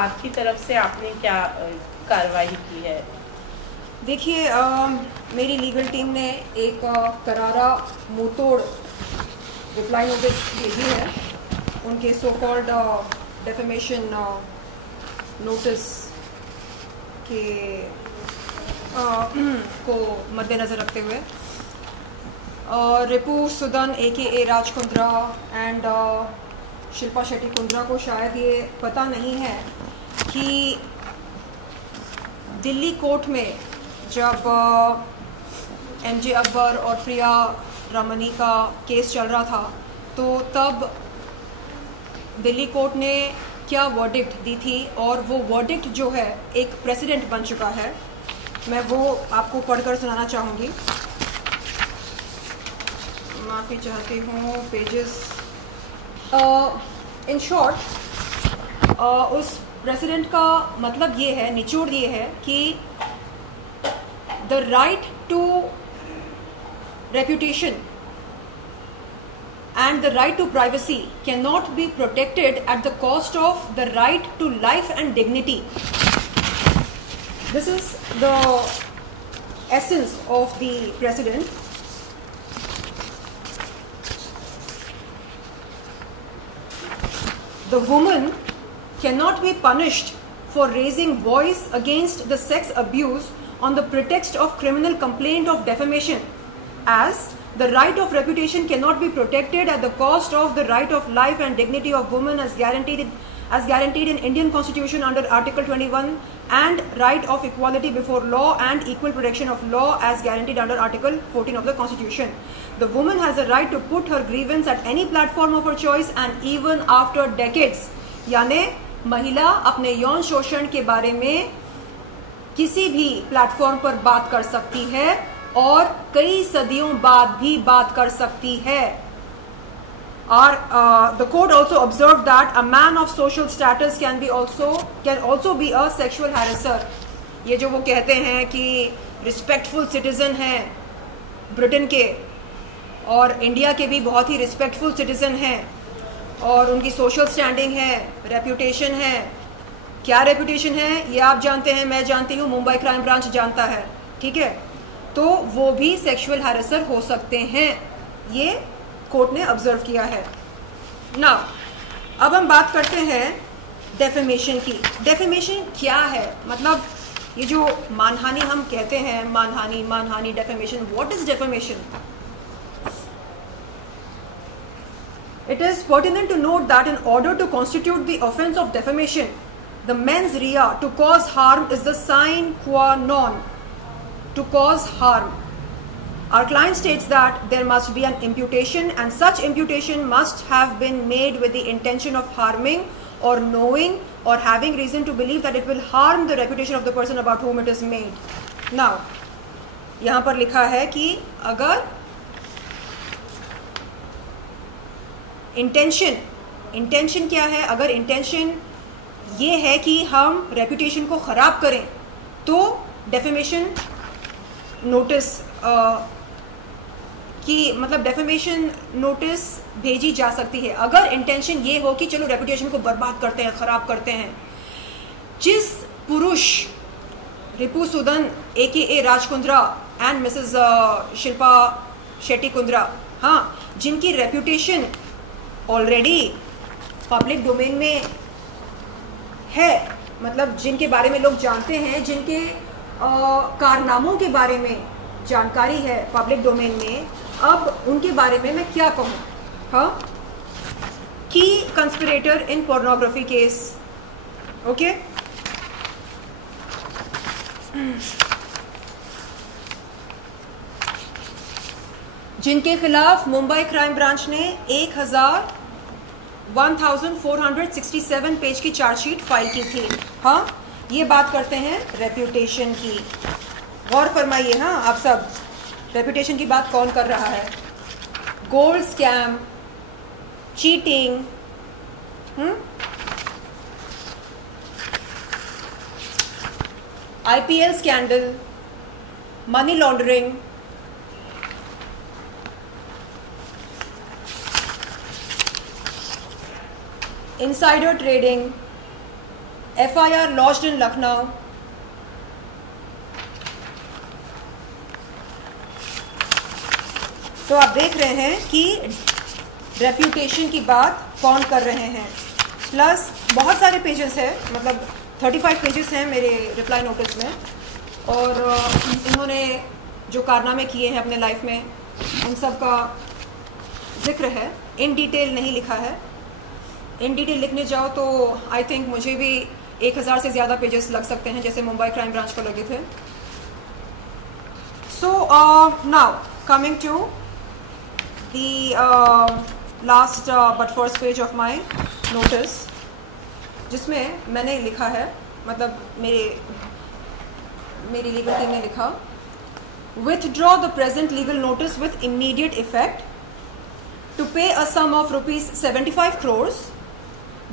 आपकी तरफ से आपने क्या कार्रवाई की है? देखिए, मेरी लीगल टीम ने एक करारा मुंहतोड़ रिप्लाई नोटिस भेजी है उनके सो कॉल्ड डेफेमेशन नोटिस के को मद्देनज़र रखते हुए रिपू सुदन ए राज कुंद्रा एंड शिल्पा शेट्टी कुंद्रा को शायद ये पता नहीं है कि दिल्ली कोर्ट में जब एमजे अकबर और प्रिया रमनी का केस चल रहा था तो तब दिल्ली कोर्ट ने क्या वर्डिक्ट दी थी, और वो वर्डिक्ट जो है एक प्रेसिडेंट बन चुका है। मैं वो आपको पढ़कर सुनाना चाहूँगी। माफ़ी चाहती हूँ, पेजेस इन शॉर्ट उस प्रेसिडेंट का मतलब ये है, निचोड़ ये है कि the right to reputation and the right to privacy cannot be protected at the cost of the right to life and dignity. This is the essence of the president. The woman cannot be punished for raising voice against the sex abuse on the pretext of criminal complaint of defamation, as the right of reputation cannot be protected at the cost of the right of life and dignity of women as guaranteed in Indian Constitution under Article 21, and right of equality before law and equal protection of law as guaranteed under Article 14 of the Constitution. The woman has a right to put her grievance at any platform of her choice and even after decades. यानी महिला अपने यौन शोषण के बारे में किसी भी प्लेटफॉर्म पर बात कर सकती है और कई सदियों बाद भी बात कर सकती है। और the court also observed that a man of social status can also be a sexual harasser. ये जो वो कहते हैं कि रिस्पेक्टफुल सिटीजन हैं ब्रिटेन के और इंडिया के भी बहुत ही रिस्पेक्टफुल सिटीजन हैं और उनकी सोशल स्टैंडिंग है, रेप्यूटेशन है। क्या रेप्यूटेशन है ये आप जानते हैं, मैं जानती हूँ, मुंबई क्राइम ब्रांच जानता है, ठीक है। तो वो भी सेक्सुअल हैरेसर हो सकते हैं, ये कोर्ट ने ऑब्जर्व किया है। नाउ अब हम बात करते हैं डेफेमेशन की। डेफेमेशन क्या है? मतलब ये जो मानहानि हम कहते हैं, मानहानि defamation, what is defamation? It is pertinent to note that in order to constitute the offence of defamation, the mens rea to cause harm is the sine qua non. To cause harm. Our client states that there must be an imputation, and such imputation must have been made with the intention of harming or knowing or having reason to believe that it will harm the reputation of the person about whom it is made. Now, यहाँ पर लिखा है कि अगर intention क्या है? अगर intention ये है कि हम रेपुटेशन को ख़राब करें तो डेफेमेशन नोटिस की मतलब डेफेमेशन नोटिस भेजी जा सकती है। अगर इंटेंशन ये हो कि चलो रेपुटेशन को बर्बाद करते हैं, ख़राब करते हैं। जिस पुरुष रिपू सुदन ए राज कुंद्रा एंड मिसेस शिल्पा शेट्टी कुंद्रा, हाँ, जिनकी रेपुटेशन ऑलरेडी पब्लिक डोमेन में है, मतलब जिनके बारे में लोग जानते हैं, जिनके कारनामों के बारे में जानकारी है पब्लिक डोमेन में, अब उनके बारे में मैं क्या कहूँ? हाँ, की कंस्पिरेटर इन पोर्नोग्राफी केस, ओके। जिनके खिलाफ मुंबई क्राइम ब्रांच ने 1467 पेज की चार्जशीट फाइल की थी। हाँ, ये बात करते हैं रेप्यूटेशन की। गौर फरमाइए, हाँ, आप सब, रेप्यूटेशन की बात कौन कर रहा है? Gold scam, cheating, IPL scandal, money laundering, insider trading, FIR lodged in Lucknow. तो आप देख रहे हैं कि रेप्यूटेशन की बात कौन कर रहे हैं। प्लस बहुत सारे पेजेस हैं, मतलब 35 पेजेस हैं मेरे रिप्लाई नोटिस में, और इन्होंने जो कारनामे किए हैं अपने लाइफ में उन सब का जिक्र है। इन डिटेल नहीं लिखा है। इन डिटेल लिखने जाओ तो आई थिंक मुझे भी 1000 से ज़्यादा पेजेस लग सकते हैं, जैसे मुंबई क्राइम ब्रांच को लगे थे। So now coming to the last but first page of my notice, जिसमें मैंने लिखा है, मतलब मेरी लीगल टीम ने लिखा, withdraw the present legal notice with immediate effect to pay a sum of rupees 75 crores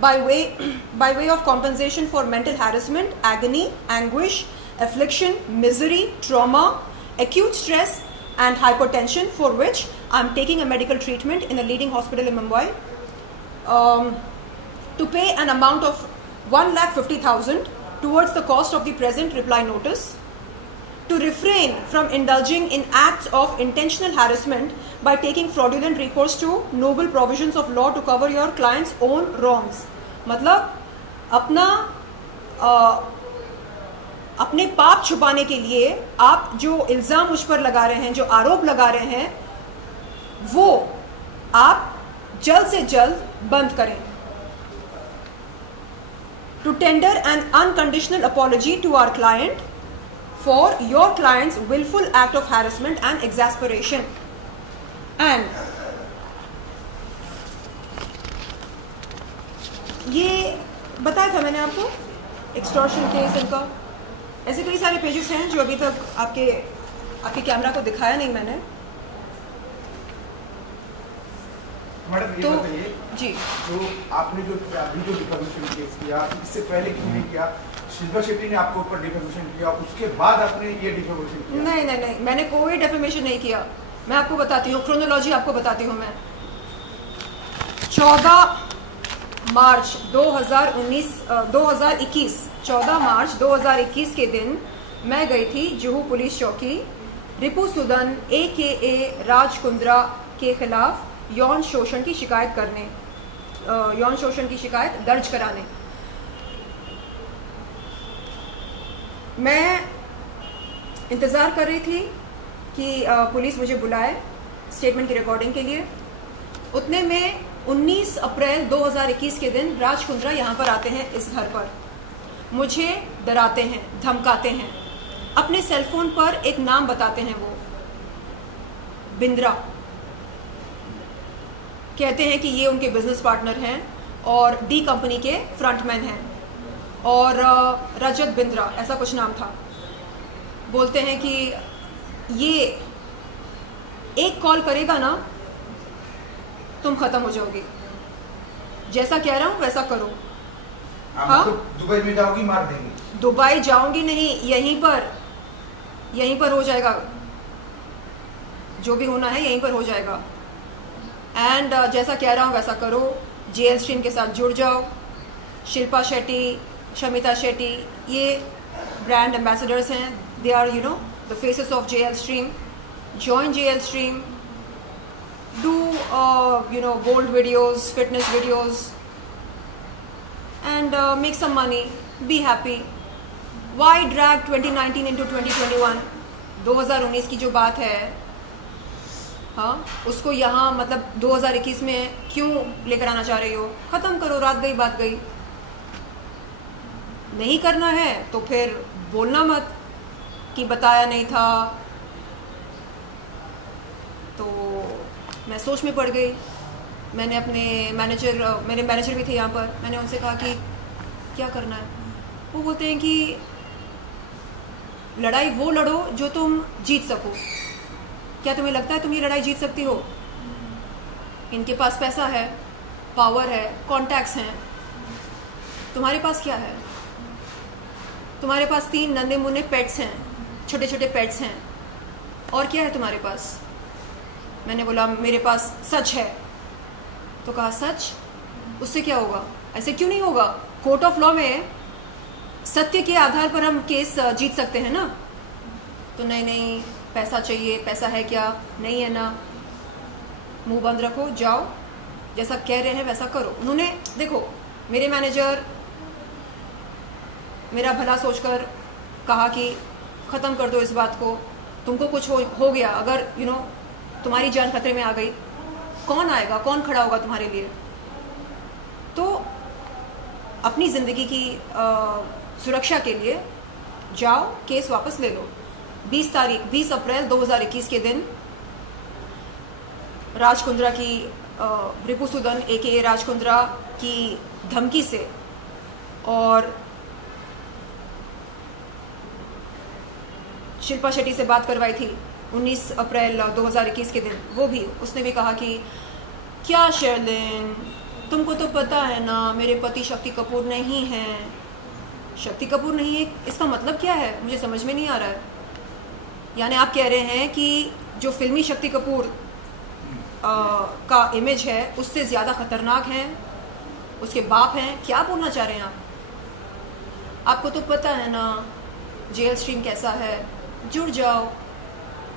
by way of compensation for mental harassment, agony, anguish, affliction, misery, trauma, acute stress and hypertension, for which I am taking a medical treatment in a leading hospital in Mumbai, to pay an amount of 1,50,000 towards the cost of the present reply notice, to refrain from indulging in acts of intentional harassment by taking fraudulent recourse to noble provisions of law to cover your client's own wrongs। मतलब अपने पाप छुपाने के लिए आप जो इल्ज़ाम मुझ पर लगा रहे हैं, जो आरोप लगा रहे हैं, वो आप जल्द से जल्द बंद करें। To tender an unconditional apology to our client for your client's willful act of harassment and exasperation, and ये बताया था मैंने आपको एक्सटॉर्शन केस, इनका ऐसे कई सारे पेजेस हैं जो अभी तक आपके कैमरा को दिखाया नहीं मैंने। मैडम ये बताइए जी, जो आपने जो अभी जो डिफेमेशन केस किया, इससे पहले किसने किया? शिल्पा शेट्टी ने आपके ऊपर डिफेमेशन किया, उसके बाद आपने ये डिफेमेशन किया? नहीं, मैंने कोई डिफेमेशन नहीं किया। मैं आपको बताती हूँ, क्रोनोलॉजी आपको बताती हूँ मैं। 14 मार्च 2021 के दिन मैं गई थी जुहू पुलिस चौकी रिपू सुदन AKA राज कुंद्रा के खिलाफ यौन शोषण की शिकायत दर्ज कराने। मैं इंतज़ार कर रही थी कि पुलिस मुझे बुलाए स्टेटमेंट की रिकॉर्डिंग के लिए। उतने में 19 अप्रैल 2021 के दिन राज कुंद्रा यहाँ पर आते हैं, इस घर पर मुझे डराते हैं, धमकाते हैं। अपने सेलफोन पर एक नाम बताते हैं, वो बिंद्रा, कहते हैं कि ये उनके बिजनेस पार्टनर हैं और डी कंपनी के फ्रंटमैन हैं, और रजत बिंद्रा ऐसा कुछ नाम था। बोलते हैं कि ये एक कॉल करेगा ना तुम खत्म हो जाओगी, जैसा कह रहा हूं वैसा करो। हाँ, तो दुबई में जाओगी, मार देंगे। दुबई जाऊंगी नहीं, यहीं पर हो जाएगा, जो भी होना है यहीं पर हो जाएगा। एंड जैसा कह रहा हूँ वैसा करो। JL स्ट्रीम के साथ जुड़ जाओ। शिल्पा शेट्टी, शमिता शेट्टी, ये ब्रांड एम्बेसडर्स हैं, they are the faces of JL stream. Join JL stream, do bold videos, fitness videos, and make some money, be happy. Why drag 2019 into 2021? 2019 की जो बात है, हाँ, उसको यहाँ मतलब 2021 में क्यों लेकर आना चाह रही हो? खत्म करो, रात गई बात गई। नहीं करना है तो फिर बोलना मत कि बताया नहीं था। तो मैं सोच में पड़ गई। मैंने अपने मेरे मैनेजर भी थे यहाँ पर, मैंने उनसे कहा कि क्या करना है। वो बोलते हैं कि लड़ाई वो लड़ो जो तुम जीत सको। क्या तुम्हें लगता है तुम ये लड़ाई जीत सकती हो? इनके पास पैसा है, पावर है, कॉन्टैक्ट्स हैं। तुम्हारे पास क्या है? तुम्हारे पास 3 नन्हे मुन्ने पेट्स हैं, छोटे छोटे पेट्स हैं, और क्या है तुम्हारे पास? मैंने बोला मेरे पास सच है। तो कहा सच, उससे क्या होगा? ऐसे क्यों नहीं होगा? कोर्ट ऑफ लॉ में सत्य के आधार पर हम केस जीत सकते हैं ना। तो नहीं पैसा चाहिए, पैसा है क्या, नहीं है ना, मुंह बंद रखो, जाओ, जैसा कह रहे हैं वैसा करो। उन्होंने देखो, मेरे मैनेजर मेरा भला सोचकर कहा कि ख़त्म कर दो इस बात को, तुमको कुछ हो गया, अगर तुम्हारी जान खतरे में आ गई, कौन आएगा, कौन खड़ा होगा तुम्हारे लिए। तो अपनी ज़िंदगी की सुरक्षा के लिए जाओ, केस वापस ले लो। 20 अप्रैल 2021 के दिन राज कुंद्रा की रिपुसुदन AKA राज कुंद्रा की धमकी से और शिल्पा शेट्टी से बात करवाई थी 19 अप्रैल 2021 के दिन। वो भी उसने भी कहा कि क्या शर्लिन, तुमको तो पता है ना मेरे पति शक्ति कपूर नहीं हैं। शक्ति कपूर नहीं है, इसका मतलब क्या है, मुझे समझ में नहीं आ रहा है। यानी आप कह रहे हैं कि जो फिल्मी शक्ति कपूर का इमेज है उससे ज़्यादा खतरनाक हैं उसके बाप हैं। क्या बोलना चाह रहे हैं आप? आपको तो पता है ना जेल स्ट्रीम कैसा है, जुड़ जाओ,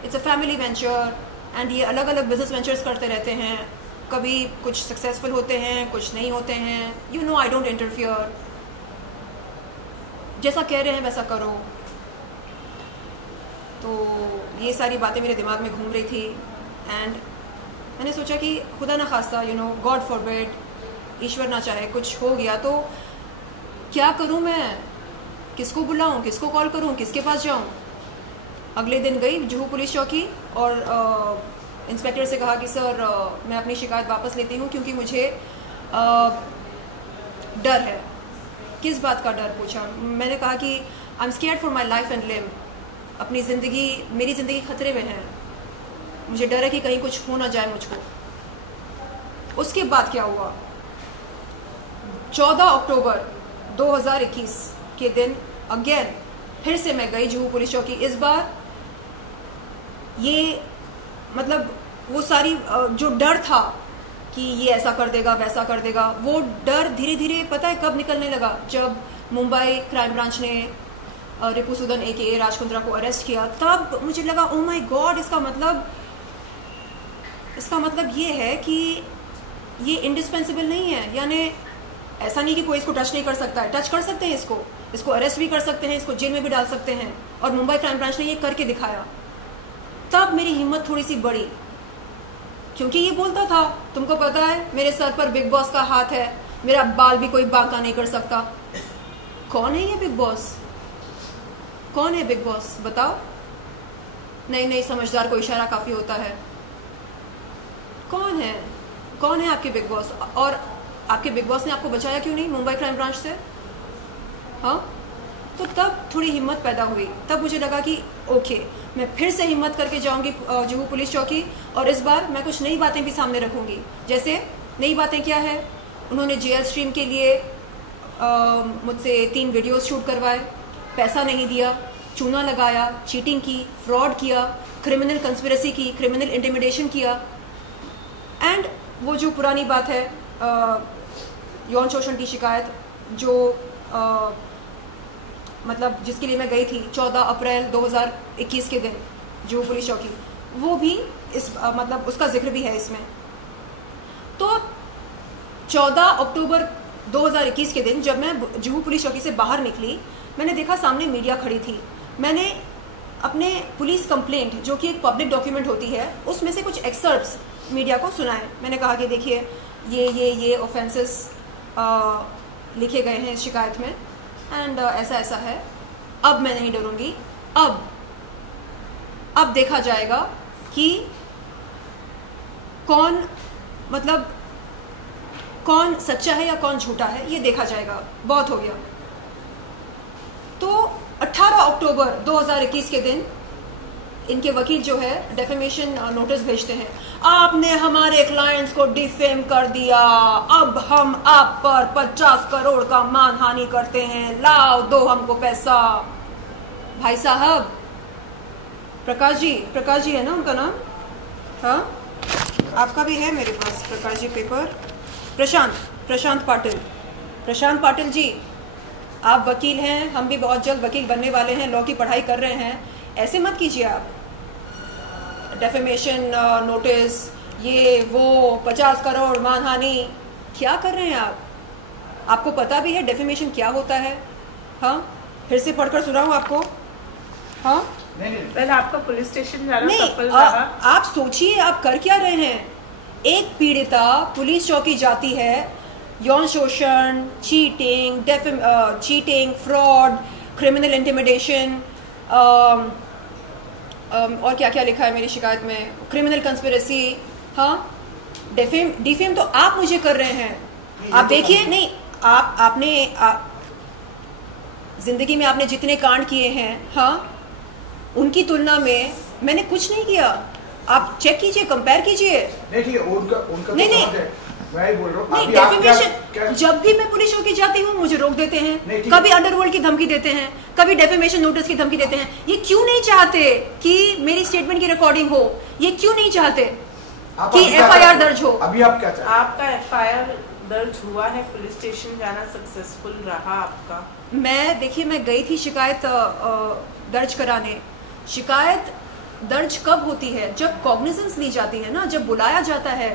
it's a family venture. And ये अलग अलग बिजनेस वेंचर्स करते रहते हैं, कभी कुछ सक्सेसफुल होते हैं, कुछ नहीं होते हैं। आई डोंट इंटरफियर, जैसा कह रहे हैं वैसा करो। तो ये सारी बातें मेरे दिमाग में घूम रही थी एंड मैंने सोचा कि खुदा ना खास्ता गॉड फॉरबिड, ईश्वर ना चाहे कुछ हो गया तो क्या करूं मैं, किसको बुलाऊं, किसको कॉल करूं, किसके पास जाऊं। अगले दिन गई जुहू पुलिस चौकी और इंस्पेक्टर से कहा कि सर मैं अपनी शिकायत वापस लेती हूं क्योंकि मुझे डर है। किस बात का डर पूछा। मैंने कहा कि I am scared for my life and लिम, अपनी ज़िंदगी, मेरी ज़िंदगी खतरे में है, मुझे डर है कि कहीं कुछ हो ना जाए मुझको। उसके बाद क्या हुआ, 14 अक्टूबर 2021 के दिन अगेन फिर से मैं गई जुहू पुलिस चौकी। इस बार ये मतलब वो सारी जो डर था कि ये ऐसा कर देगा वैसा कर देगा, वो डर धीरे धीरे पता है कब निकलने लगा, जब मुंबई क्राइम ब्रांच ने रिपुसुदन AKA राज कुंद्रा को अरेस्ट किया। तब मुझे लगा ओ माय गॉड, इसका मतलब ये है कि ये इंडिस्पेंसिबल नहीं है। यानी ऐसा नहीं कि कोई इसको टच नहीं कर सकता है, टच कर सकते हैं, इसको अरेस्ट भी कर सकते हैं, इसको जेल में भी डाल सकते हैं। और मुंबई क्राइम ब्रांच ने ये करके दिखाया। तब मेरी हिम्मत थोड़ी सी बढ़ी क्योंकि ये बोलता था तुमको पता है मेरे सर पर बिग बॉस का हाथ है, मेरा बाल भी कोई बांका नहीं कर सकता। कौन है ये बिग बॉस, कौन है बिग बॉस बताओ। नहीं समझदार को इशारा काफी होता है। कौन है आपके बिग बॉस, और आपके बिग बॉस ने आपको बचाया क्यों नहीं मुंबई क्राइम ब्रांच से। हाँ, तो तब थोड़ी हिम्मत पैदा हुई। तब मुझे लगा कि ओके, मैं फिर से हिम्मत करके जाऊंगी जुहू पुलिस चौकी और इस बार मैं कुछ नई बातें भी सामने रखूंगी। जैसे नई बातें क्या है, उन्होंने जेल स्ट्रीम के लिए मुझसे 3 वीडियोस शूट करवाए, पैसा नहीं दिया, चूना लगाया, चीटिंग की, फ्रॉड किया, क्रिमिनल कंस्पिरेसी की, क्रिमिनल इंटिमिडेशन किया। एंड वो जो पुरानी बात है यौन शोषण की शिकायत जो मतलब जिसके लिए मैं गई थी 14 अप्रैल 2021 के दिन जुहू पुलिस चौकी, वो भी इस मतलब उसका जिक्र भी है इसमें। तो 14 अक्टूबर 2021 के दिन जब मैं जुहू पुलिस चौकी से बाहर निकली, मैंने देखा सामने मीडिया खड़ी थी। मैंने अपने पुलिस कंप्लेंट जो कि एक पब्लिक डॉक्यूमेंट होती है उसमें से कुछ एक्सर्प्ट्स मीडिया को सुनाए। मैंने कहा कि देखिए ये ऑफेंसेस लिखे गए हैं इस शिकायत में एंड ऐसा ऐसा है। अब मैं नहीं डरूंगी, अब देखा जाएगा कि कौन सच्चा है या कौन झूठा है, ये देखा जाएगा, बहुत हो गया। तो 18 अक्टूबर 2021 के दिन इनके वकील जो है डेफेमेशन नोटिस भेजते हैं, आपने हमारे क्लाइंट्स को डिफेम कर दिया, अब हम आप पर 50 करोड़ का मानहानि करते हैं, लाओ दो हमको पैसा। भाई साहब, प्रकाश जी है ना उनका नाम? हाँ, आपका भी है मेरे पास प्रकाश जी पेपर। प्रशांत पाटिल जी, आप वकील हैं, हम भी बहुत जल्द वकील बनने वाले हैं, लॉ की पढ़ाई कर रहे हैं, ऐसे मत कीजिए आप। डेफेमेशन नोटिस, ये वो 50 करोड़ मानहानि, क्या कर रहे हैं आप? आपको पता भी है डेफेमेशन क्या होता है? हाँ, फिर से पढ़कर सुनाऊं आपको? हाँ नहीं पहले आपका पुलिस स्टेशन जाना नहीं, सफल रहा। आप सोचिए आप कर क्या रहे हैं। एक पीड़िता पुलिस चौकी जाती है, यौन शोषण, चीटिंग, फ्रॉड, क्रिमिनल इंटिमिडेशन, और क्या क्या लिखा है मेरी शिकायत में, क्रिमिनल कंस्पिरेसी। हाँ, डिफेम तो आप मुझे कर रहे हैं। आप देखिए, नहीं आपने जिंदगी में आपने जितने कांड किए हैं, हाँ, उनकी तुलना में मैंने कुछ नहीं किया। आप चेक कीजिए, कंपेयर कीजिए। देखिए उनका नहीं, मैं बोल रहा हूँ नहीं, डेफेमेशन, जब भी मैं पुलिस चौकी जाती हूँ मुझे रोक देते हैं, कभी अंडरवर्ल्ड की धमकी देते हैं, कभी डेफेमेशन नोटिस की धमकी देते हैं। ये क्यों नहीं चाहते कि मेरी स्टेटमेंट की रिकॉर्डिंग हो? ये क्यों नहीं चाहते कि FIR दर्ज हो? अभी आप क्या चाहते हैं? आपका FIR दर्ज हुआ है, पुलिस स्टेशन जाना सक्सेसफुल रहा आपका। देखिए मैं गई थी शिकायत दर्ज कराने। शिकायत दर्ज कब होती है? जब कॉग्निजेंस ली जाती है ना, जब बुलाया जाता है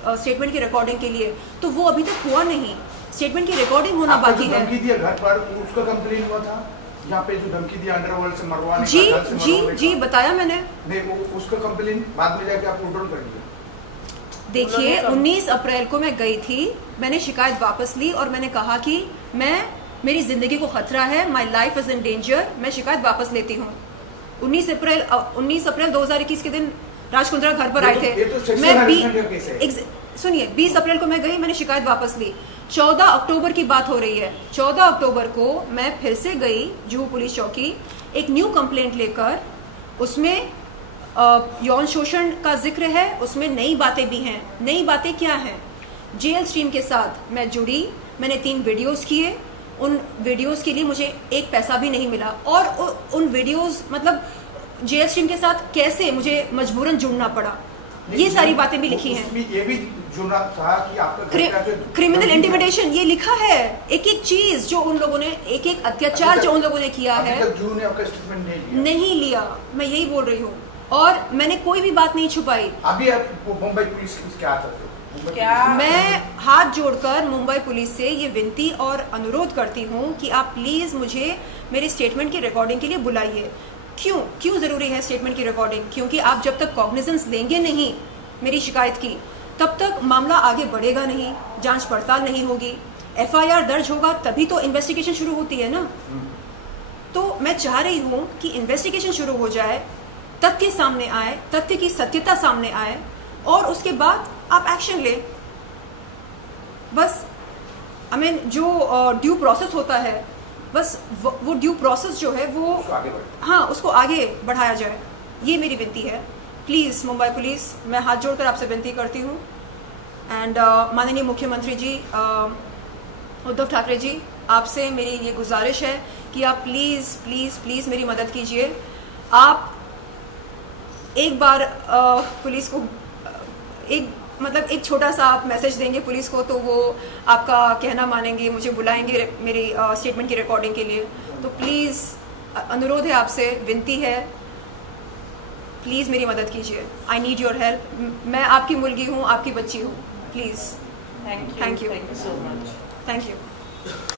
स्टेटमेंट की रिकॉर्डिंग के लिए, तो वो अभी तक हुआ नहीं। स्टेटमेंट की रिकॉर्डिंग होना बाकी है। धमकी दिया घर पर, उसका कंप्लेन हुआ था यहाँ पे, जो धमकी दिया अंडरवर्ल्ड से मरवाने का, जी बताया मैंने। नहीं, वो उसका कंप्लेन बाद में जाके आप नोट डाउन कर लिया। देखिए 19 अप्रैल को मैं गई थी, मैंने शिकायत वापस ली और मैंने कहा कि मेरी जिंदगी को खतरा है, my life is in danger, मैं शिकायत वापस लेती हूँ। 19 अप्रैल 2021 के दिन राज कुंद्रा घर पर आए थे। मैं सुनिए, 20 अप्रैल को मैं गई, मैंने शिकायत वापस ली। 14 अक्टूबर की बात हो रही है। 14 अक्टूबर को मैं फिर से गई जुहू पुलिस चौकी, एक न्यू कंप्लेंट लेकर। उसमें यौन शोषण का जिक्र है, उसमें नई बातें भी हैं। नई बातें क्या हैं? जेल स्ट्रीम के साथ मैं जुड़ी, मैंने 3 वीडियोस किए। उन वीडियोस के लिए मुझे एक पैसा भी नहीं मिला, और उन वीडियोस मतलब जेल स्ट्रीम के साथ कैसे मुझे मजबूरन जुड़ना पड़ा, ये सारी बातें भी लिखी हैं। ये भी जुड़ना था कि आपका क्रिमिनल इंटिमिडेशन, ये लिखा है, एक एक चीज जो उन लोगों ने, एक एक अत्याचार जो उन लोगों ने किया है। नहीं लिया, मैं यही बोल रही हूँ, और मैंने कोई भी बात नहीं छुपाई। अभी आप मुंबई पुलिस क्या चाहते हो? मैं हाथ जोड़कर मुंबई पुलिस से ये विनती और अनुरोध करती हूँ कि आप प्लीज मुझे मेरे स्टेटमेंट की रिकॉर्डिंग के लिए बुलाइए। क्यों जरूरी है स्टेटमेंट की रिकॉर्डिंग? क्योंकि आप जब तक कॉग्निजेंस लेंगे नहीं मेरी शिकायत की, तब तक मामला आगे बढ़ेगा नहीं, जांच पड़ताल नहीं होगी, FIR दर्ज होगा तभी तो इन्वेस्टिगेशन शुरू होती है ना। तो मैं चाह रही हूँ कि इन्वेस्टिगेशन शुरू हो जाए, तथ्य सामने आए, तथ्य की सत्यता सामने आए, और उसके बाद आप एक्शन ले। बस जो ड्यू प्रोसेस होता है, बस वो ड्यू प्रोसेस जो है वो उसको आगे बढ़ाया जाए, ये मेरी विनती है। प्लीज मुंबई पुलिस, मैं हाथ जोड़कर आपसे विनती करती हूँ। एंड माननीय मुख्यमंत्री जी उद्धव ठाकरे जी, आपसे मेरी ये गुजारिश है कि आप प्लीज प्लीज प्लीज मेरी मदद कीजिए। आप एक बार पुलिस को एक छोटा सा आप मैसेज देंगे पुलिस को, तो वो आपका कहना मानेंगे, मुझे बुलाएंगे मेरी स्टेटमेंट की रिकॉर्डिंग के लिए। तो प्लीज अनुरोध है आपसे, विनती है, प्लीज मेरी मदद कीजिए। I need your help. मैं आपकी मुर्गी हूँ, आपकी बच्ची हूँ, please. Thank you so much. Thank you.